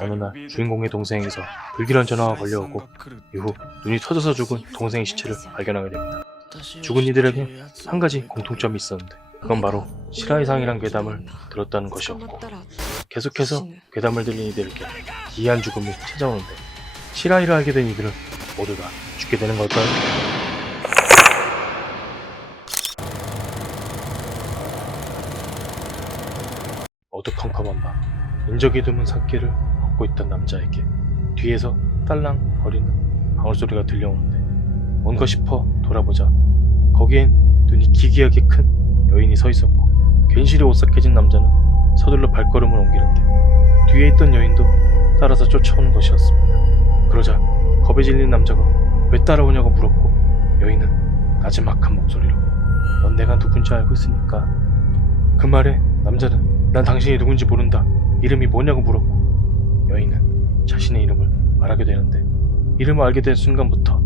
어느 날 주인공의 동생에게서 불길한 전화가 걸려오고 이후 눈이 터져서 죽은 동생의 시체를 발견하게 됩니다. 죽은 이들에게 한 가지 공통점이 있었는데 그건 바로 시라이상이란 괴담을 들었다는 것이었고 계속해서 괴담을 들린 이들에게 기이한 죽음이 찾아오는데 시라이를 알게 된 이들은 모두 다 죽게 되는 걸까요? 어두컴컴한 밤 인적이 드문 산길을 걷고 있던 남자에게 뒤에서 딸랑 거리는 방울소리가 들려오는데 뭔가 싶어 돌아보자. 거기엔 눈이 기괴하게 큰 여인이 서 있었고 괜시리 오싹해진 남자는 서둘러 발걸음을 옮기는데 뒤에 있던 여인도 따라서 쫓아오는 것이었습니다. 그러자 겁에 질린 남자가 왜 따라오냐고 물었고 여인은 나지막한 목소리로 넌 내가 누군지 알고 있으니까. 그 말에 남자는 난 당신이 누군지 모른다. 이름이 뭐냐고 물었고 여인은 자신의 이름을 말하게 되는데 이름을 알게 된 순간부터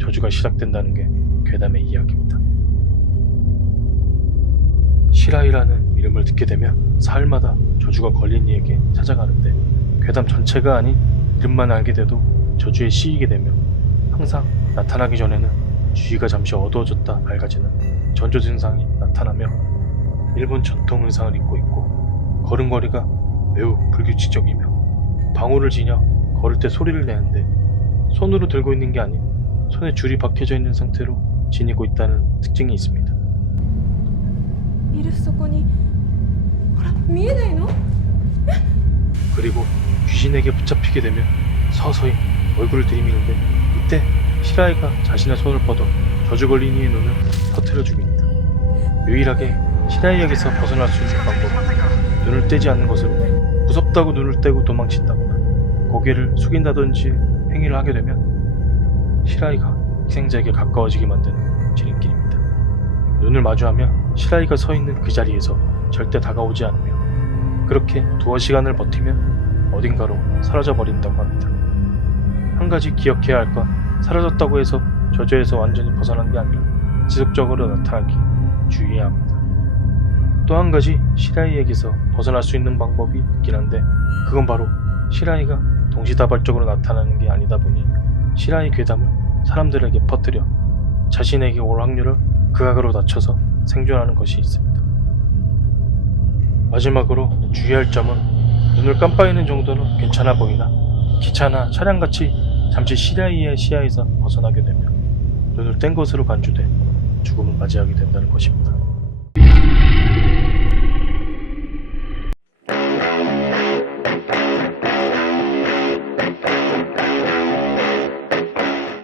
저주가 시작된다는 게 괴담의 이야기입니다. 시라이라는 이름을 듣게 되면 사흘마다 저주가 걸린 이에게 찾아가는데 괴담 전체가 아닌 이름만 알게 돼도 저주에 씌이게 되며 항상 나타나기 전에는 주위가 잠시 어두워졌다 밝아지는 전조 증상이 나타나며 일본 전통 의상을 입고 있고 걸음걸이가 매우 불규칙적이며 방울을 지녀 걸을 때 소리를 내는데 손으로 들고 있는 게 아닌 손에 줄이 박혀져 있는 상태로 지니고 있다는 특징이 있습니다. いるそこにほら見えないの 그리고 귀신에게 붙잡히게 되면 서서히 얼굴을 들이미는데 이때 시라이가 자신의 손을 뻗어 저주 걸린 이의 눈을 터뜨려 죽입니다. 유일하게 시라이에게서 벗어날 수 있는 방법은 눈을 떼지 않는 것으로 무섭다고 눈을 떼고 도망친다거나 고개를 숙인다든지 행위를 하게 되면 시라이가 희생자에게 가까워지게 만드는 지름길입니다. 눈을 마주하며 시라이가 서 있는 그 자리에서 절대 다가오지 않으며 그렇게 두어 시간을 버티면 어딘가로 사라져 버린다고 합니다. 한 가지 기억해야 할 건 사라졌다고 해서 저주에서 완전히 벗어난 게 아니라 지속적으로 나타나기 주의해야 합니다. 또 한 가지 시라이에게서 벗어날 수 있는 방법이 있긴 한데 그건 바로 시라이가 동시다발적으로 나타나는 게 아니다 보니 시라이 괴담을 사람들에게 퍼뜨려 자신에게 올 확률을 극악으로 낮춰서 생존하는 것이 있습니다. 마지막으로 주의할 점은 눈을 깜빡이는 정도는 괜찮아 보이나 기차나 차량같이 잠시 시라이의 시야에서 벗어나게 되면 눈을 뗀 것으로 간주돼 죽음을 맞이하게 된다는 것입니다.